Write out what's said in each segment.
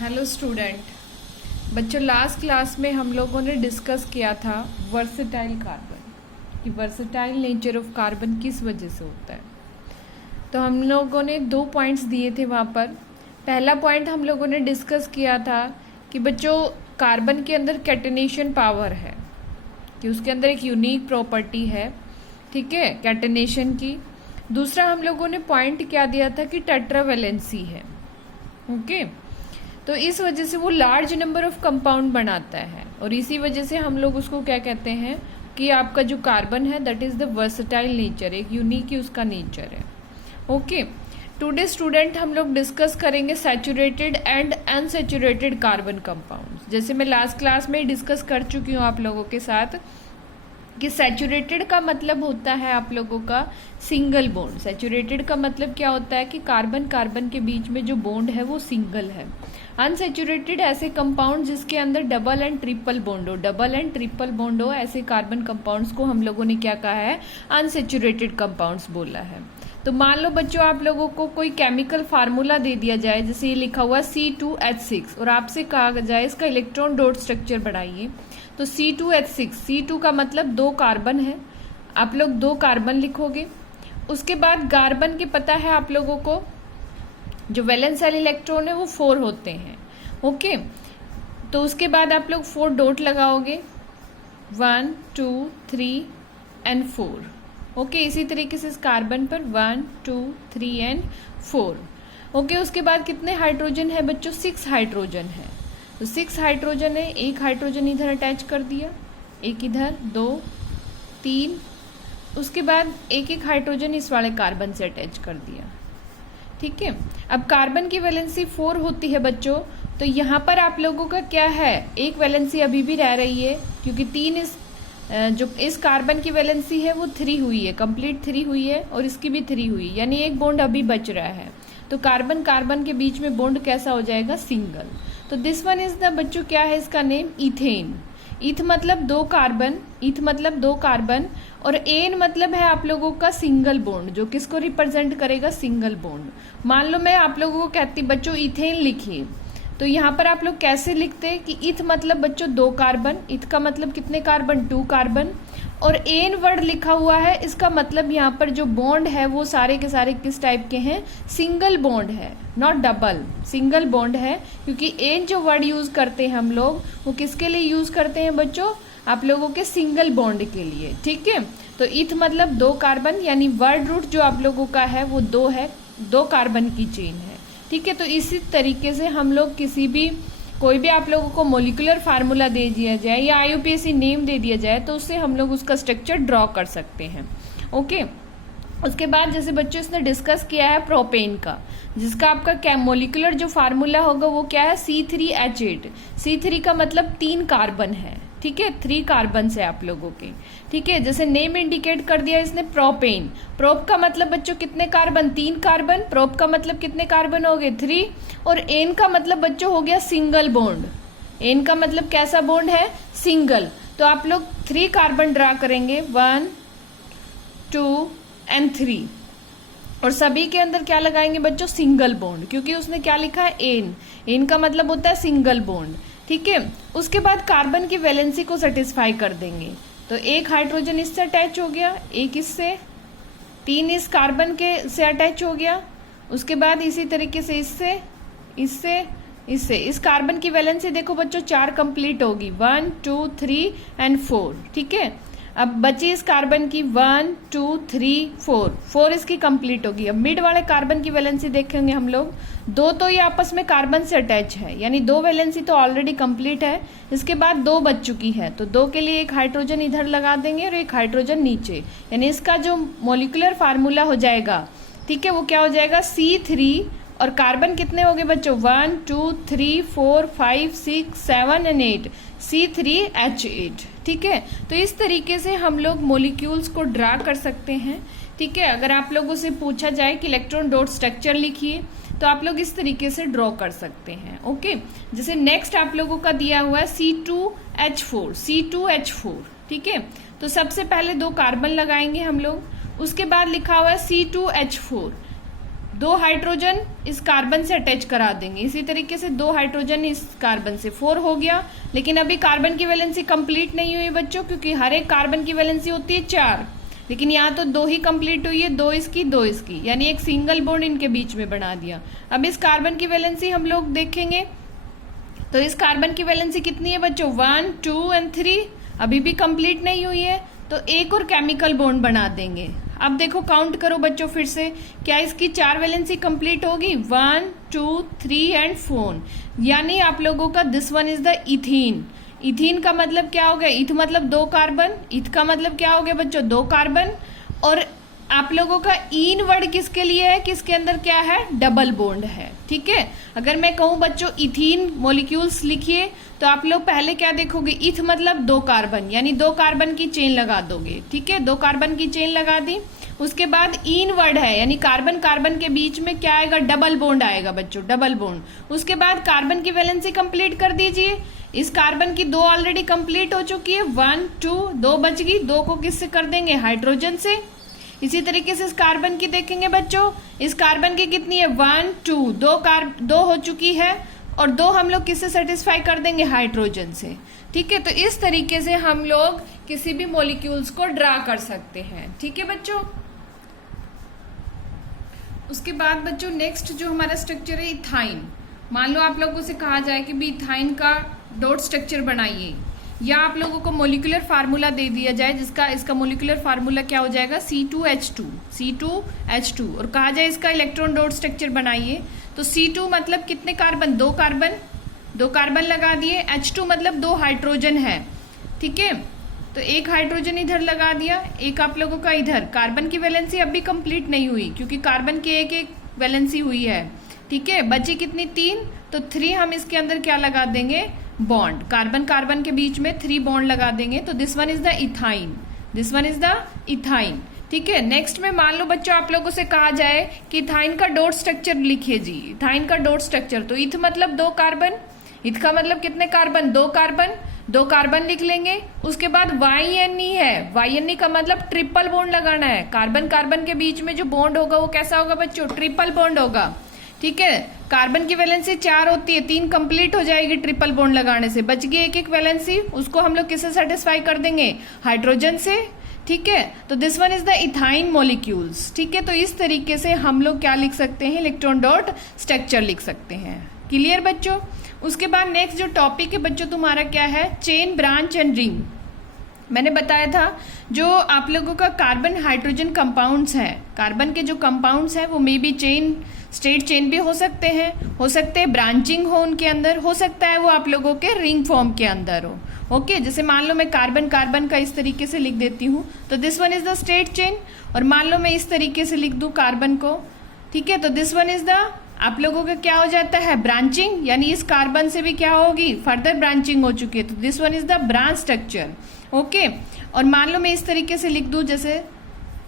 Hello student. बच्चों, last class में हम लोगों ने डिस्कस किया था वर्सेटाइल कार्बन कि वर्सेटाइल नेचर ऑफ कार्बन किस वजह से होता है। तो हम लोगों ने 2 पॉइंट्स दिए थे वहाँ पर। पहला पॉइंट हम लोगों ने डिस्कस किया था कि बच्चों कार्बन के अंदर कैटेनेशन पावर है, कि उसके अंदर एक यूनिक प्रॉपर्टी है, ठीक है, कैटेनेशन की। दूसरा हम लोगों ने पॉइंट क्या दिया था कि टेट्रावेलेंसी है, ओके। तो इस वजह से वो लार्ज नंबर ऑफ कंपाउंड बनाता है और इसी वजह से हम लोग उसको क्या कहते हैं कि आपका जो कार्बन है that is the versatile nature, एक यूनिक ही उसका नेचर है, ओके। टुडे स्टूडेंट हम लोग डिस्कस करेंगे saturated and unsaturated carbon compounds. जैसे मैं लास्ट क्लास में डिस्कस कर चुकी हूँ आप लोगों के साथ कि सैचुरेटेड का मतलब होता है आप लोगों का सिंगल बॉन्ड। सैचुरेटेड का मतलब क्या होता है कि कार्बन कार्बन के बीच में जो बॉन्ड है वो सिंगल है। अनसैचुरेटेड ऐसे कंपाउंड जिसके अंदर डबल एंड ट्रिपल बॉन्ड हो, डबल एंड ट्रिपल बॉन्ड हो, ऐसे कार्बन कंपाउंड्स को हम लोगों ने क्या कहा है, अनसैचुरेटेड कंपाउंड्स बोला है। तो मान लो बच्चों आप लोगों को कोई केमिकल फार्मूला दे दिया जाए, जैसे ये लिखा हुआ C2H6 और आपसे कहा जाए इसका इलेक्ट्रॉन डॉट स्ट्रक्चर बढ़ाइए, तो C2H6, C2 का मतलब 2 कार्बन है, आप लोग 2 कार्बन लिखोगे। उसके बाद कार्बन के पता है आप लोगों को जो वैलेंस इलेक्ट्रॉन है वो 4 होते हैं, ओके। तो उसके बाद आप लोग 4 डॉट लगाओगे, 1 2 3 एंड 4, ओके। इसी तरीके से इस कार्बन पर 1 2 3 एंड 4, ओके। उसके बाद कितने हाइड्रोजन है बच्चों, 6 हाइड्रोजन है। तो 6 हाइड्रोजन है, एक हाइड्रोजन इधर अटैच कर दिया, एक इधर, 2 3, उसके बाद एक एक हाइड्रोजन इस वाले कार्बन से अटैच कर दिया, ठीक है। अब कार्बन की वैलेंसी 4 होती है बच्चों, तो यहाँ पर आप लोगों का क्या है, एक वैलेंसी अभी भी रह रही है क्योंकि 3 जो इस कार्बन की वैलेंसी है वो 3 हुई है, कंप्लीट 3 हुई है और इसकी भी 3 हुई, यानी एक बॉन्ड अभी बच रहा है। तो कार्बन कार्बन के बीच में बॉन्ड कैसा हो जाएगा, सिंगल। तो दिस वन इज द बच्चों क्या है इसका नेम, इथेन। इथ मतलब 2 कार्बन, इथ मतलब 2 कार्बन और एन मतलब है आप लोगों का सिंगल बॉन्ड, जो किसको रिप्रेजेंट करेगा, सिंगल बॉन्ड। मान लो मैं आप लोगों को कहती बच्चों इथेन लिखिए, तो यहाँ पर आप लोग कैसे लिखते कि इथ मतलब बच्चों 2 कार्बन, इथ का मतलब कितने कार्बन, 2 कार्बन, और एन वर्ड लिखा हुआ है, इसका मतलब यहाँ पर जो बॉन्ड है वो सारे के सारे किस टाइप के हैं, सिंगल बॉन्ड है, नॉट डबल, सिंगल बॉन्ड है। क्योंकि एन जो वर्ड यूज करते हैं हम लोग वो किसके लिए यूज करते हैं बच्चों, आप लोगों के सिंगल बॉन्ड के लिए, ठीक है। तो इथ मतलब 2 कार्बन, यानी वर्ड रूट जो आप लोगों का है वो 2 है, 2 कार्बन की चेन है, ठीक है। तो इसी तरीके से हम लोग किसी भी कोई भी आप लोगों को मोलिकुलर फार्मूला दे दिया जाए या IUPAC नेम दे दिया जाए तो उससे हम लोग उसका स्ट्रक्चर ड्रॉ कर सकते हैं, ओके। उसके बाद जैसे बच्चों इसने डिस्कस किया है प्रोपेन का, जिसका आपका क्या मोलिकुलर जो फार्मूला होगा वो क्या है, C3H8। C3 का मतलब 3 कार्बन है, ठीक है, 3 कार्बन है आप लोगों के, ठीक है। जैसे नेम इंडिकेट कर दिया इसने प्रोपेन, प्रोप का मतलब बच्चों कितने कार्बन, 3 कार्बन, प्रोप का मतलब कितने कार्बन हो गए, 3, और एन का मतलब बच्चों हो गया सिंगल बॉन्ड। एन का मतलब कैसा बॉन्ड है, सिंगल। तो आप लोग 3 कार्बन ड्रा करेंगे, 1 2 एंड 3, और सभी के अंदर क्या लगाएंगे बच्चों, सिंगल बॉन्ड, क्योंकि उसने क्या लिखा है, एन, एन का मतलब होता है सिंगल बॉन्ड, ठीक है। उसके बाद कार्बन की वैलेंसी को सेटिस्फाई कर देंगे, तो एक हाइड्रोजन इससे अटैच हो गया, एक इससे, 3 इस कार्बन के से अटैच हो गया, उसके बाद इसी तरीके से इससे, इससे, इससे, इस कार्बन की वैलेंसी देखो बच्चों 4 कंप्लीट होगी, 1 2 3 एंड 4, ठीक है। अब बची इस कार्बन की 1 2 3 4 इसकी कंप्लीट होगी। अब मिड वाले कार्बन की वैलेंसी देखेंगे हम लोग, 2 तो ये आपस में कार्बन से अटैच है, यानी 2 वैलेंसी तो ऑलरेडी कंप्लीट है। इसके बाद 2 बच चुकी है, तो 2 के लिए एक हाइड्रोजन इधर लगा देंगे और एक हाइड्रोजन नीचे, यानी इसका जो मोलिकुलर फार्मूला हो जाएगा, ठीक है, वो क्या हो जाएगा, C3, और कार्बन कितने हो गए बच्चों, 1 2 3 4 5 6 7 एंड 8, C3H8, ठीक है। तो इस तरीके से हम लोग मोलिक्यूल्स को ड्रा कर सकते हैं, ठीक है। अगर आप लोगों से पूछा जाए कि इलेक्ट्रॉन डॉट स्ट्रक्चर लिखिए तो आप लोग इस तरीके से ड्रॉ कर सकते हैं, ओके। जैसे नेक्स्ट आप लोगों का दिया हुआ है C2H4, C2H4, ठीक है। तो सबसे पहले 2 कार्बन लगाएंगे हम लोग, उसके बाद लिखा हुआ है C2H4, 2 हाइड्रोजन इस कार्बन से अटैच करा देंगे, इसी तरीके से 2 हाइड्रोजन इस कार्बन से, 4 हो गया। लेकिन अभी कार्बन की वैलेंसी कंप्लीट नहीं हुई बच्चों, क्योंकि हर एक कार्बन की वैलेंसी होती है 4, लेकिन यहाँ तो 2 ही कंप्लीट हुई है, 2 इसकी 2 इसकी, यानी एक सिंगल बॉन्ड इनके बीच में बना दिया। अब इस कार्बन की वैलेंसी हम लोग देखेंगे, तो इस कार्बन की वैलेंसी कितनी है बच्चों, 1, 2 एंड 3, अभी भी कंप्लीट नहीं हुई है, तो एक और केमिकल बॉन्ड बना देंगे। अब देखो काउंट करो बच्चों फिर से, क्या इसकी 4 वैलेंसी कंप्लीट होगी, 1, 2, 3 एंड 4, यानी आप लोगों का this one is the ethene. Ethene का मतलब क्या हो गया, इथ मतलब 2 कार्बन, इथ का मतलब क्या हो गया बच्चों, 2 कार्बन। और आप लोगों का ईन वर्ड किसके लिए है, किसके अंदर क्या है, डबल बॉन्ड है। ठीक है, अगर मैं कहूं बच्चों इथीन मॉलिक्यूल्स लिखिए, तो आप लोग पहले क्या देखोगे, इथ मतलब 2 कार्बन, यानी 2 कार्बन की चेन लगा दोगे। ठीक है, 2 कार्बन की चेन लगा दी। उसके बाद ईन वर्ड है, यानी कार्बन कार्बन के बीच में क्या आएगा, डबल बॉन्ड आएगा बच्चों, डबल बॉन्ड। उसके बाद कार्बन की वैलेंसी कंप्लीट कर दीजिए। इस कार्बन की 2 ऑलरेडी कंप्लीट हो चुकी है, 1, 2, 2 बच गई, 2 को किससे कर देंगे, हाइड्रोजन से। इसी तरीके से इस कार्बन की देखेंगे बच्चों, इस कार्बन की कितनी है, 1, 2, 2 हो चुकी है, और 2 हम लोग किससे सेटिस्फाई कर देंगे, हाइड्रोजन से। ठीक है, तो इस तरीके से हम लोग किसी भी मॉलिक्यूल्स को ड्रा कर सकते हैं। ठीक है बच्चों, उसके बाद बच्चों नेक्स्ट जो हमारा स्ट्रक्चर है इथाइन। मान लो आप लोगों से कहा जाए कि भी इथाइन का डॉट स्ट्रक्चर बनाइए, या आप लोगों को मोलिकुलर फार्मूला दे दिया जाए जिसका इसका मोलिकुलर फार्मूला क्या हो जाएगा, C2H2, और कहा जाए इसका इलेक्ट्रॉन डॉट स्ट्रक्चर बनाइए, तो C2 मतलब कितने कार्बन, 2 कार्बन लगा दिए, H2 मतलब 2 हाइड्रोजन है। ठीक है, तो 1 हाइड्रोजन इधर लगा दिया, एक आप लोगों का इधर। कार्बन की वैलेंसी अभी कंप्लीट नहीं हुई, क्योंकि कार्बन की एक वैलेंसी हुई है। ठीक है, बची कितनी, 3, तो 3 हम इसके अंदर क्या लगा देंगे, बॉन्ड, कार्बन कार्बन के बीच में 3 बॉन्ड लगा देंगे, तो this one is the ethyne. ठीक है, नेक्स्ट में मान लो बच्चों आप लोगों से कहा जाए कि इथाइन का डॉट स्ट्रक्चर लिखिए जी। इथाइन का डॉट स्ट्रक्चर, तो इथ मतलब 2 कार्बन, इथ का मतलब कितने कार्बन, 2 कार्बन लिख लेंगे। उसके बाद YNE है, YNE का मतलब ट्रिपल बॉन्ड लगाना है। कार्बन कार्बन के बीच में जो बॉन्ड होगा वो कैसा होगा बच्चों, ट्रिपल बॉन्ड होगा। ठीक है, कार्बन की वैलेंसी 4 होती है, 3 कंप्लीट हो जाएगी ट्रिपल बॉन्ड लगाने से, बच गई एक वैलेंसी, उसको हम लोग किससे सेटिस्फाई कर देंगे, हाइड्रोजन से। ठीक है, तो this one is the ethyne molecules. ठीक है, तो इस तरीके से हम लोग क्या लिख सकते हैं, इलेक्ट्रॉन डॉट स्ट्रक्चर लिख सकते हैं। क्लियर बच्चों, उसके बाद नेक्स्ट जो टॉपिक है बच्चों तुम्हारा क्या है, चेन, ब्रांच एंड रिंग। मैंने बताया था जो आप लोगों का कार्बन हाइड्रोजन कंपाउंड्स हैं, कार्बन के जो कंपाउंड्स हैं वो may be chain, straight chain भी हो सकते हैं ब्रांचिंग हो उनके अंदर, हो सकता है वो आप लोगों के रिंग फॉर्म के अंदर हो। ओके, जैसे मान लो मैं कार्बन कार्बन का इस तरीके से लिख देती हूँ, तो this one is the straight chain, और मान लो मैं इस तरीके से लिख दूँ कार्बन को। ठीक है, तो दिस वन इज द, आप लोगों का क्या हो जाता है, ब्रांचिंग, यानी इस कार्बन से भी क्या होगी, फर्दर ब्रांचिंग हो चुकी है, तो this one is the branch structure. Okay, और मान लो मैं इस तरीके से लिख दूं, जैसे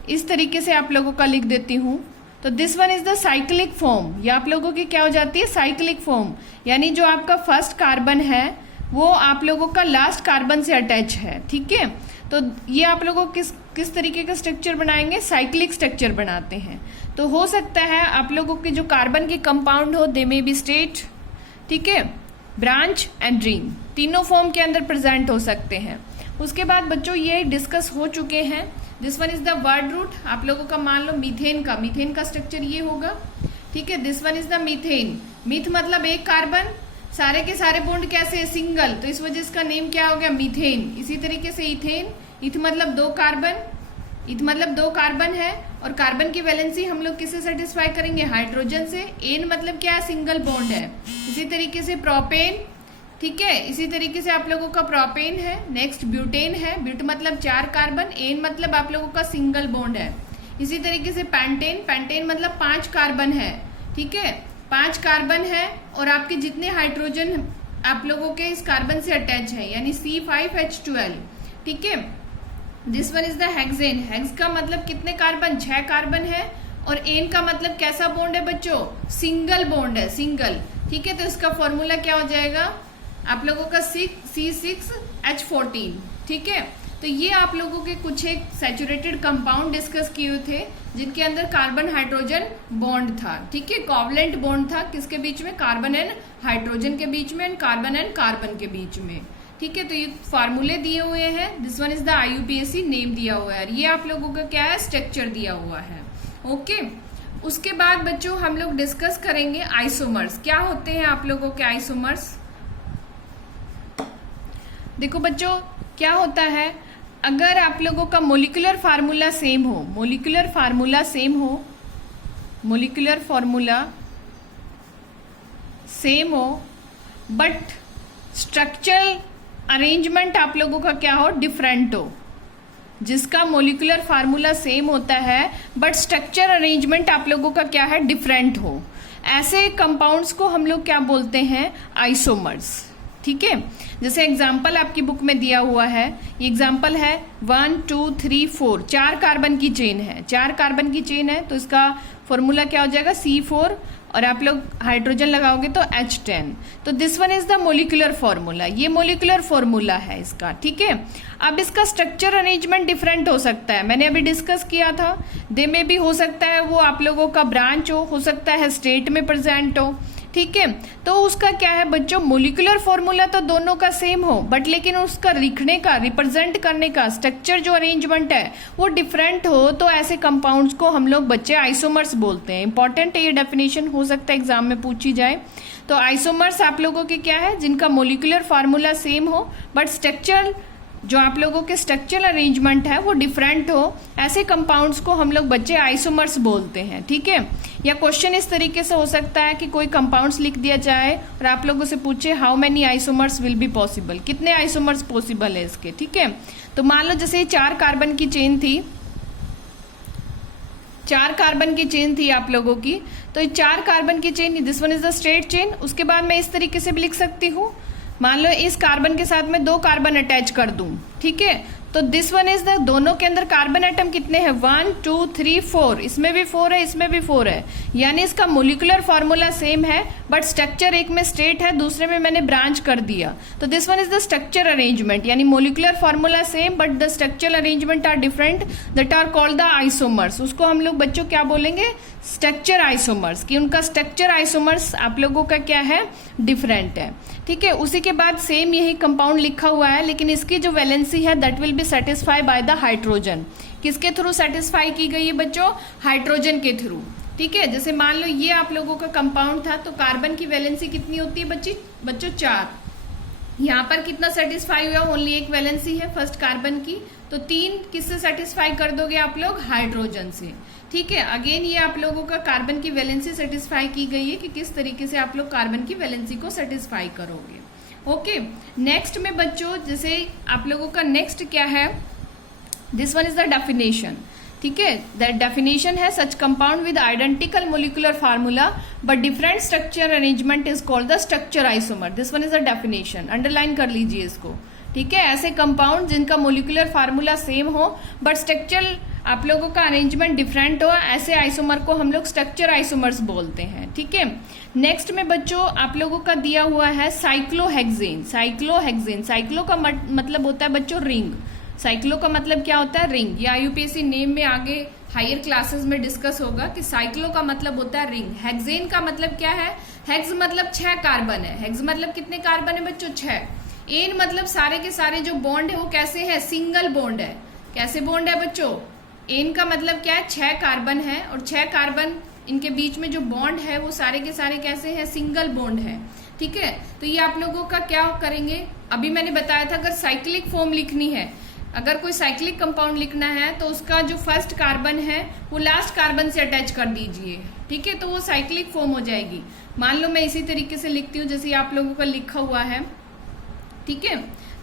इस तरीके से आप लोगों का लिख देती हूं, तो this one is the cyclic form. ये आप लोगों की क्या हो जाती है, साइक्लिक फॉर्म, यानी जो आपका फर्स्ट कार्बन है वो आप लोगों का लास्ट कार्बन से अटैच है। ठीक है, तो ये आप लोगों किस तरीके का स्ट्रक्चर बनाएंगे, साइक्लिक स्ट्रक्चर बनाते हैं। तो हो सकता है आप लोगों के जो कार्बन के कंपाउंड हो, दे मे बी स्ट्रेट, ठीक है, ब्रांच एंड रिंग, तीनों फॉर्म के अंदर प्रेजेंट हो सकते हैं। उसके बाद बच्चों ये डिस्कस हो चुके हैं, this one is the word root. आप लोगों का मान लो मीथेन का स्ट्रक्चर ये होगा। ठीक है, this one is the methane. Myth मतलब 1 कार्बन, सारे के सारे बॉन्ड कैसे है, सिंगल, तो इस वजह इसका नेम क्या हो गया, मीथेन। इसी तरीके से इथेन, इथ मतलब 2 कार्बन, इथ मतलब 2 कार्बन है, और कार्बन की वैलेंसी हम लोग किससे सेटिस्फाई करेंगे, हाइड्रोजन से। एन मतलब क्या है, सिंगल बॉन्ड है। इसी तरीके से प्रोपेन, ठीक है, इसी तरीके से आप लोगों का प्रोपेन है। नेक्स्ट ब्यूटेन है, ब्यूट मतलब 4 कार्बन, एन मतलब आप लोगों का सिंगल बॉन्ड है। इसी तरीके से पेंटेन मतलब 5 कार्बन है। ठीक है, 5 कार्बन है, और आपके जितने हाइड्रोजन आप लोगों के इस कार्बन से अटैच है, यानी C5H12। ठीक है, this one is the hexane. Hex का मतलब कितने कार्बन, 6 कार्बन है, और एन का मतलब कैसा बॉन्ड है बच्चों, सिंगल बॉन्ड है, सिंगल। ठीक है, तो इसका फॉर्मूला क्या हो जाएगा आप लोगों का C6H14। ठीक है, तो ये आप लोगों के कुछ एक सैचुरेटेड कंपाउंड डिस्कस किए थे जिनके अंदर कार्बन हाइड्रोजन बॉन्ड था, ठीक है, कोवलेंट बॉन्ड था किसके बीच में, कार्बन एंड हाइड्रोजन के बीच में एंड कार्बन के बीच में, ठीक है। तो ये फार्मूले दिए हुए हैं, this one is the IUPAC name दिया हुआ है, ये आप लोगों का क्या है, स्ट्रक्चर दिया हुआ है, ओके। उसके बाद बच्चों हम लोग डिस्कस करेंगे आइसोमर्स। क्या होते हैं आप लोगों के आइसोमर्स? देखो बच्चों क्या होता है, अगर आप लोगों का मोलिकुलर फार्मूला सेम हो, मोलिकुलर फार्मूला सेम हो बट स्ट्रक्चरल अरेंजमेंट आप लोगों का क्या हो, डिफरेंट हो। जिसका मोलिकुलर फार्मूला सेम होता है बट स्ट्रक्चर अरेंजमेंट आप लोगों का क्या है, डिफरेंट हो, ऐसे कंपाउंड्स को हम लोग क्या बोलते हैं, आइसोमर्स, ठीक है। जैसे एग्जाम्पल आपकी बुक में दिया हुआ है, ये एग्जाम्पल है 1 2 3 4, 4 कार्बन की चेन है, 4 कार्बन की चेन है तो इसका फॉर्मूला क्या हो जाएगा, C4, और आप लोग हाइड्रोजन लगाओगे तो H10। तो this one is the molecular formula, ये मोलिकुलर फॉर्मूला है इसका, ठीक है। अब इसका स्ट्रक्चर अरेंजमेंट डिफरेंट हो सकता है, मैंने अभी डिस्कस किया था, दे में भी हो सकता है वो आप लोगों का ब्रांच हो सकता है स्टेट में प्रेजेंट हो, ठीक है। तो उसका क्या है बच्चों, मोलिकुलर फॉर्मूला तो दोनों का सेम हो बट लेकिन उसका लिखने का, रिप्रेजेंट करने का स्ट्रक्चर जो अरेंजमेंट है वो डिफरेंट हो, तो ऐसे कंपाउंड्स को हम लोग बच्चे आइसोमर्स बोलते हैं। इंपॉर्टेंट है ये डेफिनेशन, हो सकता है एग्जाम में पूछी जाए। तो आइसोमर्स आप लोगों के क्या है, जिनका मोलिकुलर फार्मूला सेम हो बट स्ट्रक्चर जो आप लोगों के स्ट्रक्चरल अरेंजमेंट है वो डिफरेंट हो, ऐसे कंपाउंड्स को हम लोग बच्चे आइसोमर्स बोलते हैं, ठीक है। या क्वेश्चन इस तरीके से हो सकता है कि कोई कंपाउंड्स लिख दिया जाए और आप लोगों से पूछे how many isomers will be possible, कितने आइसोमर्स पॉसिबल है इसके, ठीक है। तो मान लो जैसे 4 कार्बन की चेन थी, 4 कार्बन की चेन थी आप लोगों की, तो ये 4 कार्बन की chain, this one is the straight chain. उसके बाद मैं इस तरीके से भी लिख सकती हूँ, मान लो इस कार्बन के साथ मैं 2 कार्बन अटैच कर दूं, ठीक है। तो दिस वन इज द, दोनों के अंदर कार्बन एटम कितने हैं, 1 2 3 4, इसमें भी 4 है, इसमें भी 4 है, यानी इसका मोलिकुलर फॉर्मूला सेम है बट स्ट्रक्चर एक में स्ट्रेट है, दूसरे में मैंने ब्रांच कर दिया। तो this one is the structure arrangement, यानी molecular formula same but the structure arrangement are different, that are called the isomers. उसको हम लोग बच्चों क्या बोलेंगे, स्ट्रक्चर आइसोमर्स, कि उनका स्ट्रक्चर आइसोमर्स आप लोगों का क्या है, डिफरेंट है, ठीक है। उसी के बाद सेम यही कंपाउंड लिखा हुआ है लेकिन इसकी जो वैलेंसी है that will be satisfy by the hydrogen. किसके थ्रू सेटिस्फाई की गई है बच्चों, हाइड्रोजन के थ्रू, ठीक है। जैसे मान लो ये आप लोगों का कंपाउंड था तो कार्बन की वैलेंसी कितनी होती है बच्चों 4, यहाँ पर कितना सेटिस्फाई हुआ, ओनली एक वैलेंसी है फर्स्ट कार्बन की, तो 3 किससे सेटिस्फाई कर दोगे आप लोग, हाइड्रोजन से, ठीक है। अगेन ये आप लोगों का कार्बन की वैलेंसी सेटिस्फाई की गई है कि किस तरीके से आप लोग कार्बन की वैलेंसी को सेटिस्फाई करोगे, ओके। नेक्स्ट में बच्चों जैसे आप लोगों का नेक्स्ट क्या है, this one is the definition, ठीक है। द डेफिनेशन है such compound with identical molecular formula but different structure arrangement is called the structure isomer. This one is the definition, underline कर लीजिए इसको, ठीक है। ऐसे कंपाउंड जिनका मोलिकुलर फार्मूला सेम हो बट स्ट्रक्चर आप लोगों का अरेंजमेंट डिफरेंट हो, ऐसे आइसोमर को हम लोग स्ट्रक्चर आइसोमर्स बोलते हैं, ठीक है। नेक्स्ट में बच्चों आप लोगों का दिया हुआ है साइक्लोहेक्सेन। साइक्लो का मतलब होता है बच्चों रिंग, साइक्लो का मतलब क्या होता है, रिंग। ये IUPAC नेम में आगे हायर क्लासेस में डिस्कस होगा कि साइक्लो का मतलब होता है रिंग। हेक्सेन का मतलब क्या है, हेक्स मतलब 6 कार्बन है, हेक्स मतलब कितने कार्बन है बच्चों 6। एन मतलब सारे के सारे जो बॉन्ड है वो कैसे है, सिंगल बॉन्ड है। कैसे बॉन्ड है बच्चों, एन का मतलब क्या है, 6 कार्बन है और 6 कार्बन इनके बीच में जो बॉन्ड है वो सारे के सारे कैसे हैं, सिंगल बॉन्ड है, ठीक है। तो ये आप लोगों का क्या करेंगे, अभी मैंने बताया था अगर साइक्लिक फॉर्म लिखनी है, अगर कोई साइक्लिक कंपाउंड लिखना है तो उसका जो फर्स्ट कार्बन है वो लास्ट कार्बन से अटैच कर दीजिए, ठीक है, तो वो साइक्लिक फॉर्म हो जाएगी। मान लो मैं इसी तरीके से लिखती हूँ जैसे आप लोगों का लिखा हुआ है, ठीक है।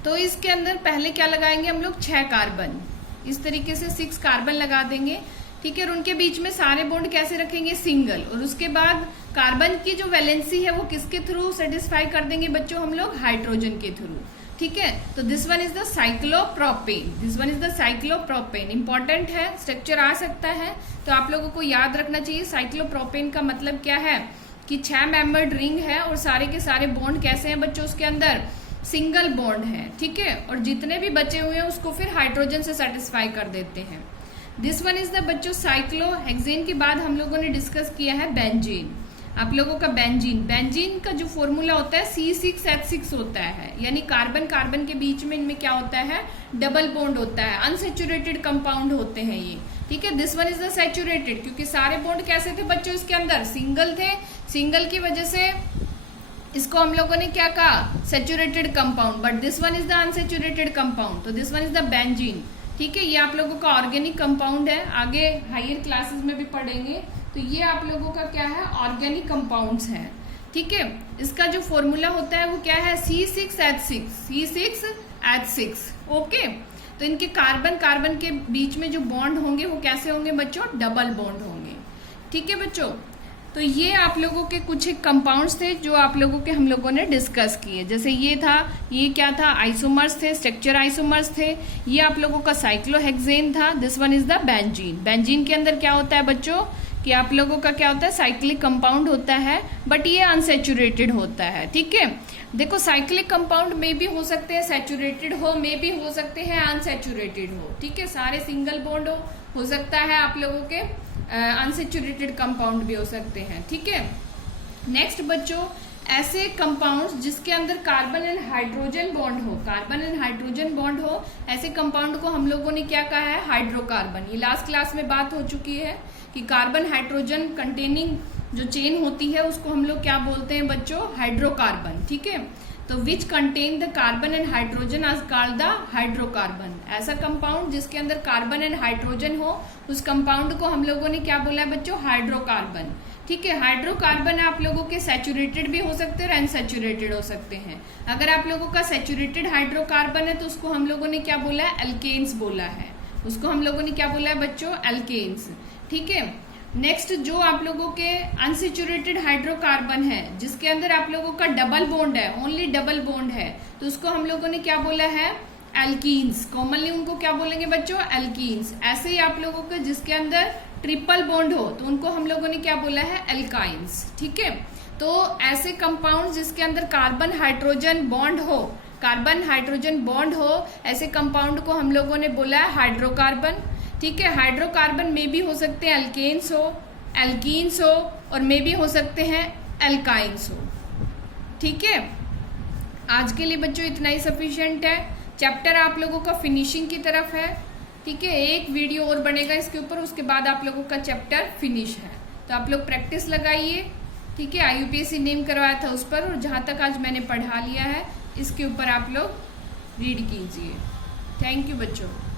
तो इसके अंदर पहले क्या लगाएंगे हम लोग, 6 कार्बन, इस तरीके से 6 कार्बन लगा देंगे, ठीक है। और उनके बीच में सारे बॉन्ड कैसे रखेंगे, सिंगल। और उसके बाद कार्बन की जो वैलेंसी है वो किसके थ्रू सेटिस्फाई कर देंगे बच्चों, हम लोग हाइड्रोजन के थ्रू, ठीक है। तो this one is the cyclopropane, this one is the cyclopropane. Important है, स्ट्रक्चर आ सकता है तो आप लोगों को याद रखना चाहिए। साइक्लोप्रोपेन का मतलब क्या है कि 6 मेंबर्ड रिंग है और सारे के सारे बॉन्ड कैसे हैं बच्चों उसके अंदर, सिंगल बॉन्ड है, ठीक है, और जितने भी बचे हुए हैं उसको फिर हाइड्रोजन से सेटिस्फाई कर देते हैं। दिस वन इज द बच्चों साइक्लोहेक्सेन के बाद हम लोगों ने डिस्कस किया है बेंजीन। आप लोगों का बेंजीन का जो फॉर्मूला होता है C6H6 होता है, यानी कार्बन कार्बन के बीच में इनमें क्या होता है, डबल बॉन्ड होता है, अनसेचुरेटेड कंपाउंड होते हैं ये, ठीक है। This one is the saturated, क्योंकि सारे बॉन्ड कैसे थे बच्चों इसके अंदर, सिंगल थे, सिंगल की वजह से इसको हम लोगों ने क्या कहा, saturated compound, but this one is the unsaturated compound, तो this one is the benzene, ठीक है। ये आप लोगों का ऑर्गेनिक कंपाउंड है, आगे हायर क्लासेस में भी पढ़ेंगे, तो ये आप लोगों का क्या है, ऑर्गेनिक कंपाउंड्स है, ठीक है। इसका जो फॉर्मूला होता है वो क्या है, C6H6, ओके। तो इनके कार्बन कार्बन के बीच में जो बॉन्ड होंगे वो कैसे होंगे बच्चों, डबल बॉन्ड होंगे, ठीक है बच्चों। तो ये आप लोगों के कुछ एक कंपाउंड्स थे जो आप लोगों के हम लोगों ने डिस्कस किए, जैसे ये था, ये क्या था, आइसोमर्स थे, स्ट्रक्चर आइसोमर्स थे, ये आप लोगों का साइक्लोहेक्सेन था, this one is the benzene. Benzene के अंदर क्या होता है बच्चों, कि आप लोगों का क्या होता है, साइक्लिक कंपाउंड होता है, बट ये अनसेचुरेटेड होता है, ठीक है। देखो साइक्लिक कंपाउंड में भी हो सकते हैं सैचुरेटेड हो, में भी हो सकते हैं अनसेचुरेटेड हो, ठीक है, सारे सिंगल बॉन्ड हो सकता है, आप लोगों के अनसेचुरेटेड कंपाउंड भी हो सकते हैं, ठीक है। नेक्स्ट बच्चों, ऐसे कंपाउंड्स जिसके अंदर कार्बन एंड हाइड्रोजन बॉन्ड हो, कार्बन एंड हाइड्रोजन बॉन्ड हो, ऐसे कंपाउंड को हम लोगों ने क्या कहा है, हाइड्रोकार्बन। ये लास्ट क्लास में बात हो चुकी है कि कार्बन हाइड्रोजन कंटेनिंग जो चेन होती है उसको हम लोग क्या बोलते हैं बच्चों, हाइड्रोकार्बन, ठीक है। तो which contain the carbon and hydrogen आज कॉल्ड द हाइड्रोकार्बन। ऐसा कंपाउंड जिसके अंदर कार्बन एंड हाइड्रोजन हो, उस कंपाउंड को हम लोगों ने क्या बोला है बच्चों, हाइड्रोकार्बन, ठीक है। हाइड्रोकार्बन आप लोगों के सैचुरेटेड भी हो सकते हैं और अनसैचुरेटेड हो सकते हैं। अगर आप लोगों का सैचुरेटेड हाइड्रोकार्बन है तो उसको हम लोगों ने क्या बोला है, एल्केन्स बोला है, उसको हम लोगों ने क्या बोला है बच्चों, एल्केन्स, ठीक है। नेक्स्ट जो आप लोगों के अनसेचुरेटेड हाइड्रोकार्बन है जिसके अंदर आप लोगों का डबल बॉन्ड है, ओनली डबल बॉन्ड है, तो उसको हम लोगों ने क्या बोला है, एल्कीन्स। कॉमनली उनको क्या बोलेंगे बच्चों, एल्कीन्स। ऐसे ही आप लोगों के जिसके अंदर ट्रिपल बॉन्ड हो तो उनको हम लोगों ने क्या बोला है, एल्काइंस, ठीक है। तो ऐसे कंपाउंड जिसके अंदर कार्बन हाइड्रोजन बॉन्ड हो, कार्बन हाइड्रोजन बॉन्ड हो, ऐसे कंपाउंड को हम लोगों ने बोला है हाइड्रोकार्बन, ठीक है। हाइड्रोकार्बन में भी हो सकते हैं एल्केन्स हो, एल्कीन्स हो, और में भी हो सकते हैं एल्काइंस हो, ठीक है। आज के लिए बच्चों इतना ही सफिशिएंट है। चैप्टर आप लोगों का फिनिशिंग की तरफ है, ठीक है। एक वीडियो और बनेगा इसके ऊपर, उसके बाद आप लोगों का चैप्टर फिनिश है, तो आप लोग प्रैक्टिस लगाइए, ठीक है। IUPAC नेम करवाया था उस पर, और जहाँ तक आज मैंने पढ़ा लिया है इसके ऊपर आप लोग रीड कीजिए। थैंक यू बच्चों।